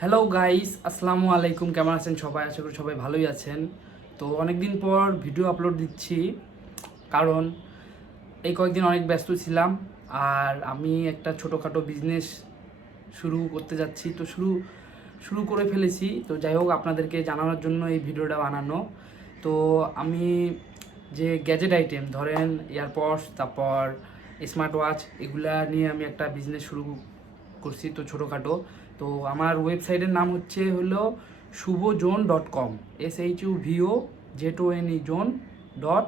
Hello guys আসসালামু আলাইকুম কেমন আছেন সবাই? আশা করি সবাই ভালোই আছেন। তো অনেক দিন পর ভিডিও আপলোড দিচ্ছি, কারণ এই কয়েকদিন অনেক ব্যস্ত ছিলাম, আর আমি একটা ছোটোখাটো বিজনেস শুরু করতে যাচ্ছি। তো শুরু শুরু করে ফেলেছি। তো যাই হোক, আপনাদেরকে জানানোর জন্য এই ভিডিওটা বানানো। তো আমি যে গ্যাজেট আইটেম ধরেন এয়ারপডস তারপর স্মার্ট ওয়াচ এগুলা নিয়ে আমি একটা বিজনেস শুরু করছি, তো ছোটোখাটো। তো আমার ওয়েবসাইটের নাম হচ্ছে হলো Shuvozone dot com S H U V O Z O N E zone dot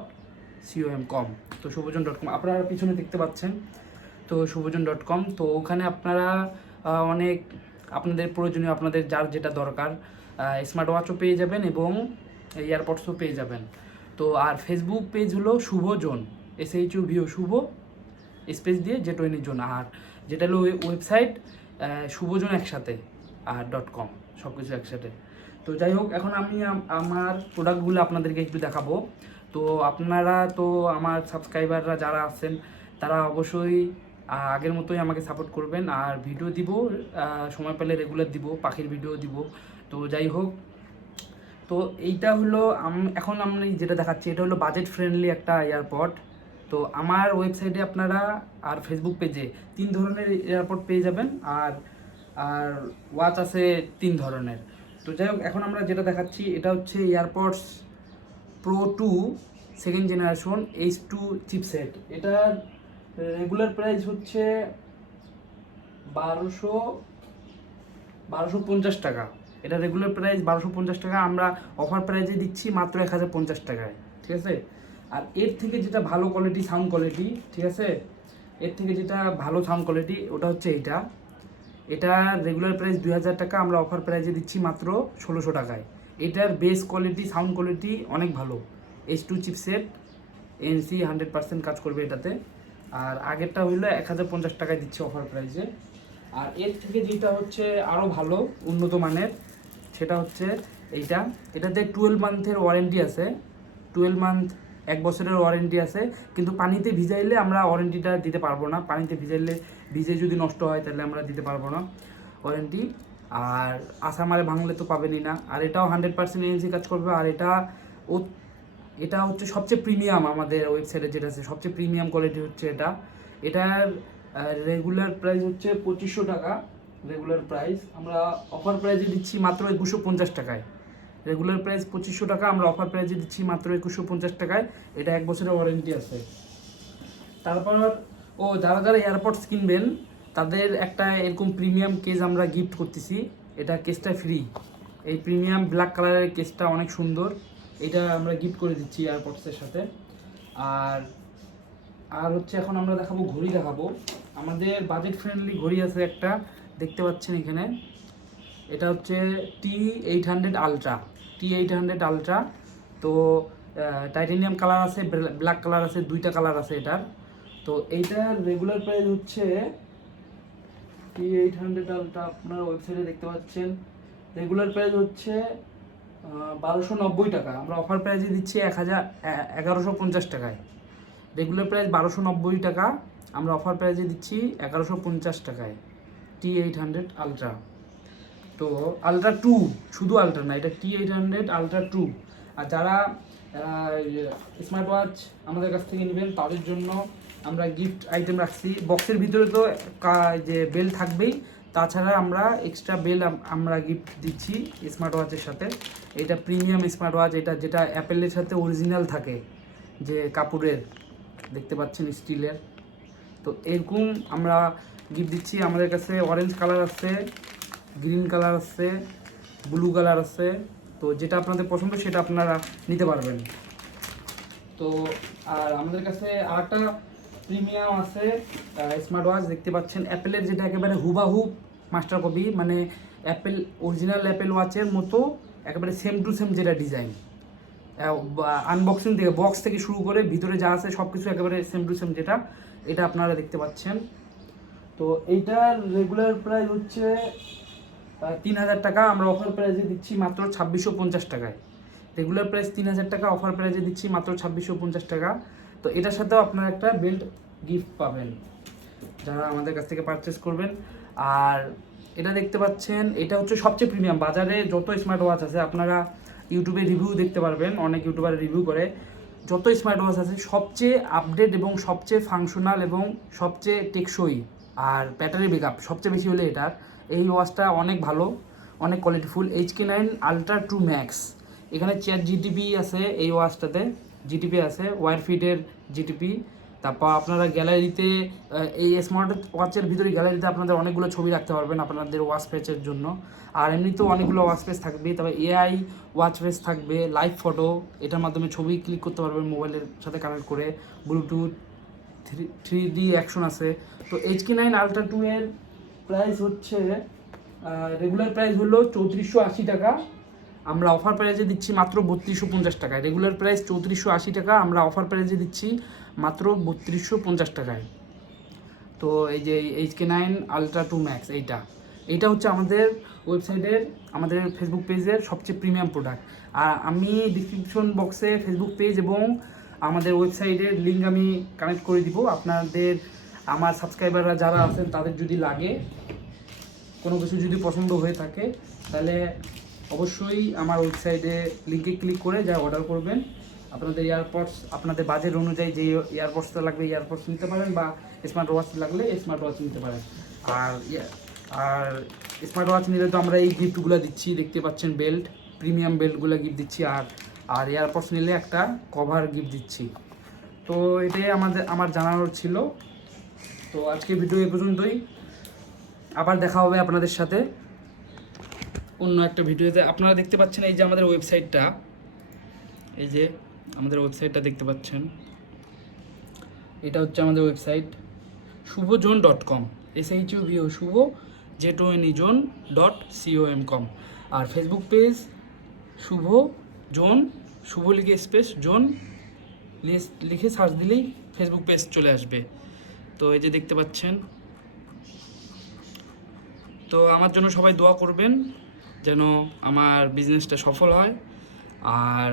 C O M com তো শুভজন ডট কম আপনারা পিছনে দেখতে পাচ্ছেন। তো শুভজন ডট কম তো ওখানে আপনারা অনেক আপনাদের প্রয়োজনীয়, আপনাদের যার যেটা দরকার স্মার্ট ওয়াচও পেয়ে যাবেন এবং এয়ারপডসও পেয়ে যাবেন। তো আর ফেসবুক পেজ হলো শুভজন এস এইচ ইউ ভিও শুভ, স্পেস দিয়ে যে টোয়েনি জোন আর যেটা হলো ওয়েবসাইট শুভজন একসাথে আর ডট কম সব কিছু একসাথে। তো যাই হোক, এখন আমি আমার প্রোডাক্টগুলো আপনাদেরকে একটু দেখাবো। তো আপনারা তো আমার সাবস্ক্রাইবাররা যারা আছেন, তারা অবশ্যই আগের মতোই আমাকে সাপোর্ট করবেন। আর ভিডিও দিব সময় পেলে রেগুলার দিব, পাখির ভিডিও দিব। তো যাই হোক, তো এইটা হলো এখন আমি যেটা দেখাচ্ছি, এটা হলো বাজেট ফ্রেন্ডলি একটা এয়ারপড তো আমার ওয়েবসাইটে আপনারা আর ফেসবুক পেজে তিন ধরনের এয়ারপোর্ট পেয়ে যাবেন আর আর ওয়াচ আছে তিন ধরনের। তো যাই হোক, এখন আমরা যেটা দেখাচ্ছি, এটা হচ্ছে AirPods Pro two second generation H two chipset এটার রেগুলার প্রাইস হচ্ছে বারোশো বারোশো পঞ্চাশ টাকা। এটা রেগুলার প্রাইস বারোশো পঞ্চাশ টাকা, আমরা অফার প্রাইসে দিচ্ছি মাত্র এক হাজার পঞ্চাশ টাকায়। ঠিক আছে? আর এর থেকে যেটা ভালো কোয়ালিটি সাউন্ড কোয়ালিটি ঠিক আছে? এর থেকে যেটা ভালো সাউন্ড কোয়ালিটি ওটা হচ্ছে এইটা। এটা রেগুলার প্রাইস দুই হাজার টাকা, আমরা অফার প্রাইসে দিচ্ছি মাত্র ষোলোশো টাকায়। এটার বেস কোয়ালিটি সাউন্ড কোয়ালিটি অনেক ভালো। H two chipset NC hundred percent কাজ করবে এটাতে। আর আগেরটা হইল এক হাজার পঞ্চাশ টাকায় দিচ্ছে অফার প্রাইসে আর এর থেকে যেটা হচ্ছে আরও ভালো, উন্নত মানের, সেটা হচ্ছে এইটা। এটাতে টুয়েলভ মান্থের ওয়ারেন্টি আছে। টুয়েলভ মান্থ এক বছরের ওয়ারেন্টি আছে, কিন্তু পানিতে ভিজাইলে আমরা ওয়ারেন্টিটা দিতে পারব না। পানিতে ভিজাইলে, ভিজে যদি নষ্ট হয়, তাহলে আমরা দিতে পারব না ওয়ারেন্টি আর আসামারে ভাঙলে তো পাবেনই না। আর এটাও হান্ড্রেড পার্সেন্ট এনসি কাজ করবে। আর এটা ও এটা হচ্ছে সবচেয়ে প্রিমিয়াম আমাদের ওয়েবসাইটে যেটা আছে, সবচেয়ে প্রিমিয়াম কোয়ালিটি হচ্ছে এটা। এটার রেগুলার প্রাইস হচ্ছে পঁচিশশো টাকা। রেগুলার প্রাইস আমরা অফার প্রাইসে দিচ্ছি মাত্র একুশশো পঞ্চাশ টাকায়। রেগুলার প্রাইস পঁচিশশো টাকা, আমরা অফার প্রাইসে দিচ্ছি মাত্র একুশশো পঞ্চাশ টাকায়। এটা এক বছরের ওয়ারেন্টি আছে। তারপর, ও, যারা যারা এয়ারপডস কিনবেন, তাদের একটা এরকম প্রিমিয়াম কেস আমরা গিফট করতেছি। এটা কেসটা ফ্রি এই প্রিমিয়াম ব্ল্যাক কালারের কেসটা অনেক সুন্দর। এটা আমরা গিফট করে দিচ্ছি এয়ারপডসের সাথে। আর আর হচ্ছে এখন আমরা দেখাবো, ঘড়ি দেখাবো। আমাদের বাজেট ফ্রেন্ডলি ঘড়ি আছে একটা, দেখতে পাচ্ছেন এখানে। এটা হচ্ছে T eight hundred ultra T eight hundred ultra তো টাইটেনিয়াম কালার আছে ব্ল্যাক কালার আছে, দুইটা কালার আছে এটার। তো এইটার রেগুলার প্রাইস হচ্ছে টি এইট হান্ড্রেড আলট্রা আপনার ওয়েবসাইটে দেখতে পাচ্ছেন। রেগুলার প্রাইস হচ্ছে বারোশো নব্বই টাকা। আমরা অফার প্রাইসে দিচ্ছি এক হাজার এগারোশো পঞ্চাশ টাকায়। রেগুলার প্রাইস বারোশো নব্বই টাকা, আমরা অফার প্রাইসে দিচ্ছি এগারোশো পঞ্চাশ টাকায় টি এইট হান্ড্রেড আলট্রা তো আলট্রা টু শুধু আলট্রা না, এটা T eight hundred ultra two আর যারা স্মার্ট ওয়াচ আমাদের কাছ থেকে নেবেন, তাদের জন্য আমরা গিফট আইটেম রাখছি। বক্সের ভিতরে তো যে বেল থাকবেই, তাছাড়া আমরা এক্সট্রা বেল আমরা গিফট দিচ্ছি স্মার্ট ওয়াচের সাথে। এটা প্রিমিয়াম স্মার্ট ওয়াচ এটা যেটা অ্যাপেলের সাথে অরিজিনাল থাকে, যে কাপড়ের, দেখতে পাচ্ছেন স্টিলের তো এরকম আমরা গিফট দিচ্ছি। আমাদের কাছে অরেঞ্জ কালার আছে। গ্রিন কালার আছে, ব্লু কালার আছে। তো যেটা আপনাদের পছন্দ সেটা আপনারা নিতে পারবেন। তো আর আমাদের কাছে আরেকটা প্রিমিয়াম আছে স্মার্ট ওয়াচ দেখতে পাচ্ছেন। অ্যাপেলের যেটা একেবারে হুবাহু মাস্টার কপি মানে অ্যাপেল অরিজিনাল অ্যাপেল ওয়াচের মতো, একেবারে সেম টু সেম যেটা ডিজাইন আনবক্সিং থেকে বক্স থেকে শুরু করে ভিতরে যা আছে সব কিছু একেবারে সেম টু সেম যেটা, এটা আপনারা দেখতে পাচ্ছেন। তো এইটার রেগুলার প্রাইস হচ্ছে তিন হাজার টাকা আমরা অফার প্রাইজে দিচ্ছি মাত্র ছাব্বিশশো পঞ্চাশ টাকায়। রেগুলার প্রাইস তিন হাজার টাকা অফার প্রাইজে দিচ্ছি মাত্র ছাব্বিশশো পঞ্চাশ টাকা। তো এটার সাথেও আপনারা একটা বেল্ট গিফট পাবেন, যারা আমাদের কাছ থেকে পারচেস করবেন। আর এটা দেখতে পাচ্ছেন, এটা হচ্ছে সবচেয়ে প্রিমিয়াম বাজারে যত স্মার্ট ওয়াচ আছে, আপনারা ইউটিউবে রিভিউ দেখতে পারবেন, অনেক ইউটিউবার রিভিউ করে। যত স্মার্ট ওয়াচ আছে, সবচেয়ে আপডেট এবং সবচেয়ে ফাংশনাল এবং সবচেয়ে টেকসই আর ব্যাটারি ব্যাকআপ সবচেয়ে বেশি হলে এটার। এই ওয়াচটা অনেক ভালো, অনেক qualityful H K nine ultra two max এখানে চেয়ার জিটিপি আছে এই ওয়াচটাতে। জিটিপি আছে ওয়ার ফিডের জিটিপি তারপর আপনারা গ্যালারিতে এই স্মার্ট ওয়াচের ভিতরে গ্যালারিতে আপনাদের অনেকগুলো ছবি রাখতে পারবেন আপনাদের ওয়াচ পেজের জন্য। আর এমনিতেও অনেকগুলো ওয়াচ পেজ থাকবে। তবে এআই ওয়াচ পেজ থাকবে লাইভ ফটো এটার মাধ্যমে ছবি ক্লিক করতে পারবেন মোবাইলের সাথে কানেক্ট করে। Bluetooth three three D action আছে। তো H K nine ultra two এর প্রাইস হচ্ছে রেগুলার প্রাইস হলো চৌত্রিশশো আশি টাকা। আমরা অফার প্রাইসে দিচ্ছি মাত্র বত্রিশশো পঞ্চাশ টাকায়। রেগুলার প্রাইস চৌত্রিশশো আশি টাকা, আমরা অফার প্রাইসে দিচ্ছি মাত্র বত্রিশশো পঞ্চাশ টাকায়। তো এই যে H K nine ultra two max এইটা। এইটা হচ্ছে আমাদের ওয়েবসাইটের আমাদের ফেসবুক পেজের সবচেয়ে প্রিমিয়াম প্রোডাক্ট আর আমি ডিসক্রিপশন বক্সে ফেসবুক পেজ এবং আমাদের ওয়েবসাইটের লিঙ্ক আমি কানেক্ট করে দিব। আপনাদের আমার সাবস্ক্রাইবাররা যারা আছেন, তাদের যদি লাগে, কোনো কিছু যদি পছন্দ হয়ে থাকে, তাহলে অবশ্যই আমার ওয়েবসাইটে লিঙ্কে ক্লিক করে যা অর্ডার করবেন। আপনাদের এয়ারপডস, আপনাদের বাজেট অনুযায়ী যে এয়ারপডসটা লাগবে এয়ারপডস নিতে পারেন বা স্মার্ট ওয়াচ লাগলে স্মার্ট ওয়াচ নিতে পারেন। আর আর স্মার্ট ওয়াচ নিলে তো আমরা এই গিফটগুলো দিচ্ছি, দেখতে পাচ্ছেন বেল্ট, প্রিমিয়াম বেল্টগুলো গিফট দিচ্ছি, আর আর এয়ারপডস নিলে একটা কভার গিফট দিচ্ছি। তো এটাই আমাদের, আমার জানানোর ছিল। তো আজকে ভিডিও এ পর্যন্তই। আবার দেখা হবে আপনাদের সাথে অন্য একটা ভিডিওতে। আপনারা দেখতে পাচ্ছেন এই যে আমাদের ওয়েবসাইটটা। এই যে আমাদের ওয়েবসাইটটা দেখতে পাচ্ছেন। এটা হচ্ছে আমাদের website শুভজোন dot com S H U Shuvo J two N zone dot C O M com আর Facebook page Shuvo zone, Shuvo লিখে স্পেস জোন, লিখে সার্চ দিলেই ফেসবুক পেজ চলে আসবে। তো এই যে দেখতে পাচ্ছেন। তো আমার জন্য সবাই দোয়া করবেন যেন আমার বিজনেসটা সফল হয়। আর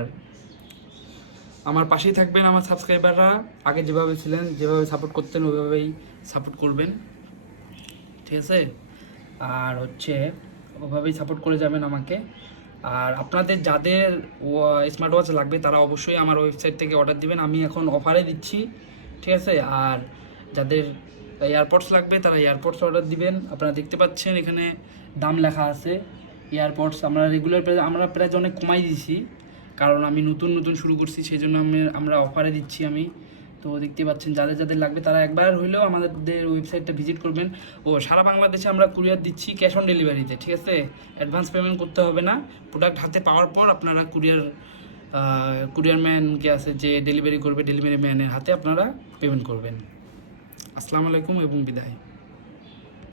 আমার পাশেই থাকবেন আমার সাবস্ক্রাইবাররা আগে যেভাবে ছিলেন, যেভাবে সাপোর্ট করতেন, ওইভাবেই সাপোর্ট করবেন। ঠিক আছে? আর হচ্ছে ওভাবেই সাপোর্ট করে যাবেন আমাকে। আর আপনাদের যাদের স্মার্ট ওয়াচ লাগবে, তারা অবশ্যই আমার ওয়েবসাইট থেকে অর্ডার দিবেন। আমি এখন অফারে দিচ্ছি। ঠিক আছে? আর যাদের এয়ারপডস লাগবে, তারা এয়ারপডস অর্ডার দিবেন। আপনারা দেখতে পাচ্ছেন এখানে দাম লেখা আছে এয়ারপডস আমরা রেগুলার প্রাইস আমরা প্রাইস অনেক কমাই দিছি কারণ আমি নতুন নতুন শুরু করছি সেই জন্য আমি, আমরা অফারে দিচ্ছি আমি। তো দেখতে পাচ্ছেন, যাদের যাদের লাগবে তারা একবার হইলেও আমাদের ওয়েবসাইটটা ভিজিট করবেন। ও, সারা বাংলাদেশে আমরা কুরিয়ার দিচ্ছি ক্যাশ অন ডেলিভারিতে ঠিক আছে? অ্যাডভান্স পেমেন্ট করতে হবে না। প্রোডাক্ট হাতে পাওয়ার পর আপনারা কুরিয়ার কুরিয়ার ম্যানকে আছে যে ডেলিভারি করবে ডেলিভারি ম্যানের হাতে আপনারা পেমেন্ট করবেন। আসসালামু আলাইকুম এবং বিদায়।